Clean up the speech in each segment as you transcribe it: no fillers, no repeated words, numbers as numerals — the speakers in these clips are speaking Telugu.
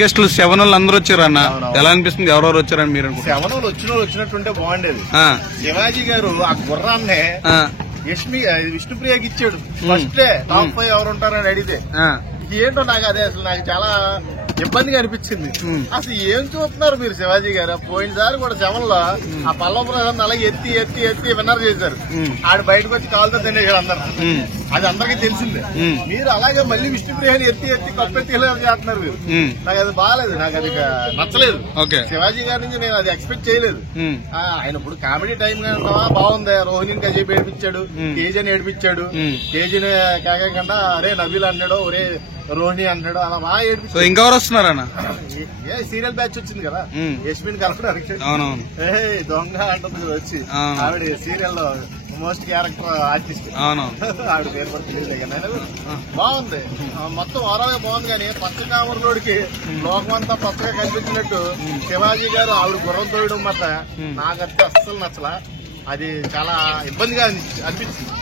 గెస్టులు 7 వాళ్ళు అందరూ వచ్చారన్న, ఎలా అనిపిస్తుంది? ఎవరెవరు వచ్చారని మీరు? 7 వాళ్ళు వచ్చినట్టుంటే బాగుండేది. శివాజీ గారు ఆ గుర్రాన్నే విష్ణుప్రియకి ఇచ్చాడు. ఫస్ట్ టాప్ 5 ఎవరు ఉంటారని అడిగితే ఏంటో నాకు అదే అసలు నాకు చాలా ఇబ్బందిగా అనిపించింది. అసలు ఏం చూస్తున్నారు మీరు శివాజీ గారు? పోయినసారి కూడా 7 లో ఆ పల్లవ ప్రసాద్ అలా ఎత్తి ఎత్తి ఎత్తి విన్నర్ చేశారు. ఆడు బయటకు వచ్చి కాలుతో తినేసారు అందరు. అది అందరికీ తెలిసిందే. మీరు అలాగే మళ్ళీ విష్ణుప్రియాని ఎత్తి ఎత్తి కప్పెత్తి చేస్తున్నారు మీరు. నాకు అది బాగాలేదు, నాకు అది నచ్చలేదు. శివాజీ గారి నుంచి నేను అది ఎక్స్పెక్ట్ చేయలేదు. ఆయన ఇప్పుడు కామెడీ టైం బాగుంది. రోహిణిని కజేపు ఏడిపించాడు, తేజని ఏడిపించాడు. తేజని కాకుండా అరే నబీల్ అన్నాడు, ఒరే రోహిణి అంటాడు, అలా బాగా ఏడిపించాడు. ఇంకెవరు వస్తున్నారన్న? సీరియల్ బ్యాచ్ వచ్చింది కదా యశ్మిన్ కలపడానికి. దొంగ అంటుంది వచ్చి ఆవిడ సీరియల్ లో మోస్ట్ క్యారెక్టర్ ఆర్టిస్ట్. ఆవిడ పేరు పడుతుంది. బాగుంది మొత్తం ఓవరాల్ గా బాగుంది. కానీ పచ్చకామరులోడికి లోకమంతా పచ్చగా కనిపించినట్టు శివాజీ గారు ఆవిడ గుర్రం తోయడం మాట నాకైతే అస్సలు నచ్చలా. అది చాలా ఇబ్బందిగా అనిపించింది.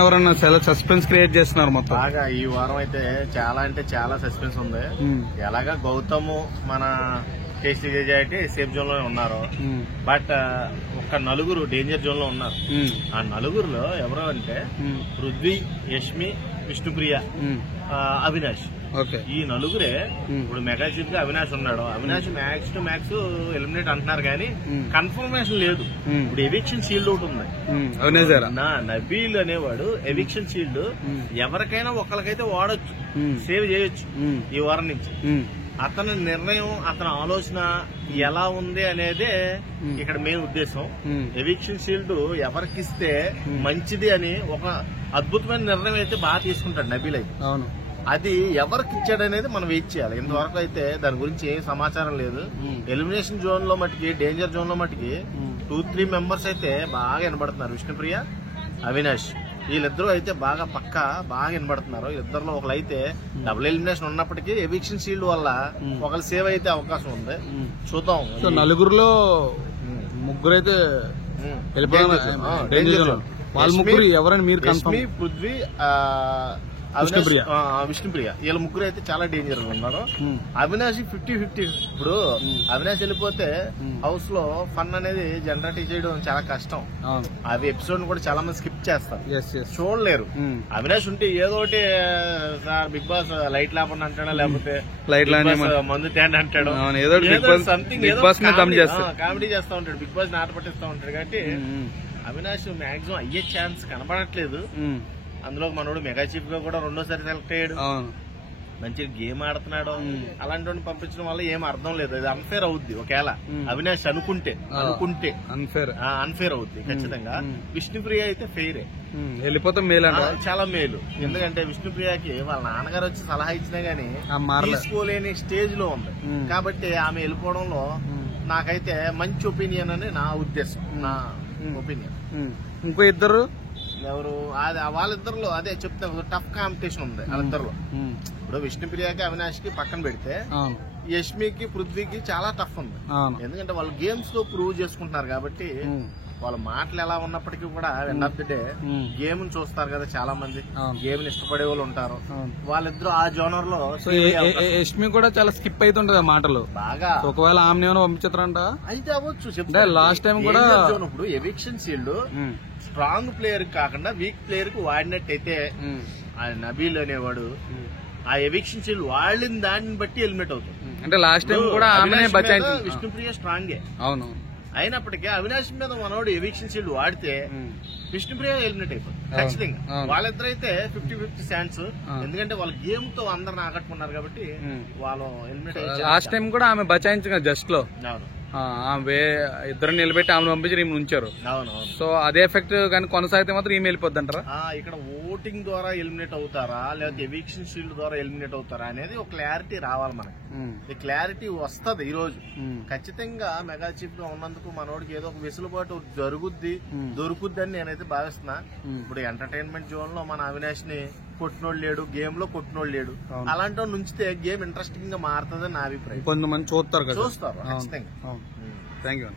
ఎవరన్నా చాలా సస్పెన్స్ క్రియేట్ చేస్తున్నారు మొత్తం బాగా. ఈ వారం అయితే చాలా అంటే చాలా సస్పెన్స్ ఉంది. ఎలాగా గౌతమ్ మన టేస్టీ తేజ అయితే సేఫ్ జోన్ లో ఉన్నారు. బట్ ఒక నలుగురు డేంజర్ జోన్ లో ఉన్నారు. ఆ నలుగురులో ఎవరో అంటే పృథ్వీ, యష్మి, విష్ణుప్రియ, అవినాష్. ఈ నలుగురే ఇప్పుడు మెగా చీఫ్ గా అవినాష్ ఉన్నాడు. Avinash max to max eliminate అంటున్నారు కానీ కన్ఫర్మేషన్ లేదు. ఇప్పుడు ఎవిక్షన్ షీల్డ్ ఒకటి ఉంది. నబీల్ అనేవాడు ఎవిక్షన్ షీల్డ్ ఎవరికైనా ఒకరికైతే వాడొచ్చు, సేవ్ చేయొచ్చు ఈ వారం నుంచి. అతని నిర్ణయం, అతని ఆలోచన ఎలా ఉంది అనేదే ఇక్కడ మెయిన్ ఉద్దేశం. ఎవిక్షన్ షీల్డ్ ఎవరికిస్తే మంచిది అని ఒక అద్భుతమైన నిర్ణయం అయితే బాగా తీసుకుంటాడు నబీల్ అయితే. అది ఎవరికి ఇచ్చాడనేది మనం వెయిట్ చేయాలి. ఇంతవరకు అయితే దాని గురించి ఏ సమాచారం లేదు. ఎలిమినేషన్ జోన్ లో మటుకి, డేంజర్ జోన్ లో మటుకి 2-3 మెంబర్స్ అయితే బాగా వినబడుతున్నారు. విష్ణుప్రియ, అవినాష్ వీళ్ళిద్దరూ అయితే బాగా బాగా వినబడుతున్నారు. ఇద్దరులో ఒకరైతే డబుల్ ఎలిమినేషన్ ఉన్నప్పటికీ ఎవిక్షన్ షీల్డ్ వల్ల ఒకరు సేవ్ అయితే అవకాశం ఉంది. చూద్దాం. నలుగురులో ముగ్గురు అయితే వాళ్ళ ముగ్గురు ఎవరైనా మీరు యష్మి, పృథ్వీ, విష్ణుప్రియ వీళ్ళ ముగ్గురు అయితే చాలా డేంజర్ గా ఉన్నారు. అవినాష్ 50-50. ఇప్పుడు అవినాష్ వెళ్ళిపోతే హౌస్ లో ఫన్ అనేది జనరేట్ చేయడం చాలా కష్టం. అవి ఎపిసోడ్ కూడా చాలా మంది స్కిప్ చేస్తారు, చూడలేరు. అవినాష్ ఉంటే ఏదో ఒకటి బిగ్ బాస్ లైట్ లేకుండా అంటాడా, లేకపోతే మందు తేండి అంటాడు, సంథింగ్ ఏదో కామెడీ చేస్తా ఉంటాడు, బిగ్ బాస్ నాట పట్టిస్తా ఉంటాడు. కాబట్టి అవినాష్ మాక్సిమం అయ్యే ఛాన్స్ కనబడట్లేదు. అందులో మనోడు మెగా చీఫ్ గా కూడా 2వ సారి సెలెక్ట్ అయ్యాడు. మంచిగా గేమ్ ఆడుతున్నాడు. అలాంటి వాడిని పంపించడం వల్ల ఏం అర్థం లేదు. అది అన్ఫేర్ అవుద్ది. ఒకవేళ అవినాష్ అనుకుంటే అన్ఫేర్ అవుద్ది ఖచ్చితంగా. విష్ణుప్రియ అయితే ఫెయిరే, వెళ్ళిపోతే మేలు, చాలా మేలు. ఎందుకంటే విష్ణుప్రియకి వాళ్ళ నాన్నగారు వచ్చి సలహా ఇచ్చినా గానీ తీసుకోలేని స్టేజ్ లో ఉంది. కాబట్టి ఆమె వెళ్ళిపోవడంలో నాకైతే మంచి ఒపీనియన్ అని నా ఉద్దేశం, నా ఒపీనియన్. ఇంకో ఇద్దరు ఎవరు వాళ్ళిద్దరులో అదే చెప్తా, టఫ్ కాంపిటీషన్ ఉంది వాళ్ళిద్దరులో. ఇప్పుడు విష్ణుప్రియకి, అవినాష్ కి పక్కన పెడితే యష్మికి, పృథ్వీకి చాలా టఫ్ ఉంది. ఎందుకంటే వాళ్ళు గేమ్స్ లో ప్రూవ్ చేసుకుంటున్నారు కాబట్టి వాళ్ళ మాటలు ఎలా ఉన్నప్పటికీ కూడా end of the day game చూస్తారు కదా. చాలా మంది గేమ్ ని ఇష్టపడే వాళ్ళు ఉంటారు. వాళ్ళిద్దరు ఆ జోనర్ లో. యష్మి కూడా చాలా స్కిప్ అవుతుంటది మాటలు బాగా. ఒకవేళ ఆమె పంపించారంట అయితే అవ్వచ్చు. చెప్తా లాస్ట్ టైం కూడా ఇప్పుడు ఎవిక్షన్ షీల్డ్ స్ట్రాంగ్ ప్లేయర్ కాకుండా వీక్ ప్లేయర్ కు వాడినట్టయితే ఆ నబీల్ అనేవాడు ఆ ఎవిక్షన్ షీల్డ్ వాడిన దాన్ని బట్టి ఎలిమినేట్ అవుతుంది. అంటే లాస్ట్ టైం కూడా విష్ణుప్రియ స్ట్రాంగే అవును అయినప్పటికీ అవినాష్ మీద మనోడు ఎవిక్షన్ షీల్డ్ వాడితే విష్ణుప్రియ ఎలిమినేట్ అయిపోతుంది ఖచ్చితంగా. వాళ్ళిద్దరైతే 50-50 ఛాన్స్. ఎందుకంటే వాళ్ళ గేమ్ తో అందరిని ఆకట్టుకున్నారు కాబట్టి వాళ్ళు ఎలిమినేట్ అయ్యారు. లాస్ట్ టైం కూడా ఆమె బచాయించగా జస్ట్ లో ఇద్దరు నిలబెట్టి ఆమెను పంపించి ఈమె ఉంచారు. సో అదే ఎఫెక్ట్ కానీ కొనసాగితే మాత్రం ఈమె వెళ్ళిపోద్ది అంటారా? ఇక్కడ ఓటింగ్ ద్వారా ఎలిమినేట్ అవుతారా, లేకపోతే ఎవిక్షన్ షీల్డ్ ద్వారా ఎలిమినేట్ అవుతారా అనేది ఒక క్లారిటీ రావాలి మనకి. ఈ క్లారిటీ వస్తుంది ఈ రోజు ఖచ్చితంగా. మెగా చీఫ్ గా ఉన్నందుకు మనోడికి ఏదో ఒక వెసులుబాటు దొరుకుద్ది అని నేనైతే భావిస్తున్నా. ఇప్పుడు ఎంటర్టైన్మెంట్ జోన్ లో మన అవినాష్ ని కొట్టినోడు లేడు, గేమ్ లో కొట్టినోడు లేడు. అలాంటి వాడు నుంచితే గేమ్ ఇంట్రెస్టింగ్ గా మారుతుంది నా అభిప్రాయం. కొంతమంది చూస్తారు ఖచ్చితంగా. Thank you.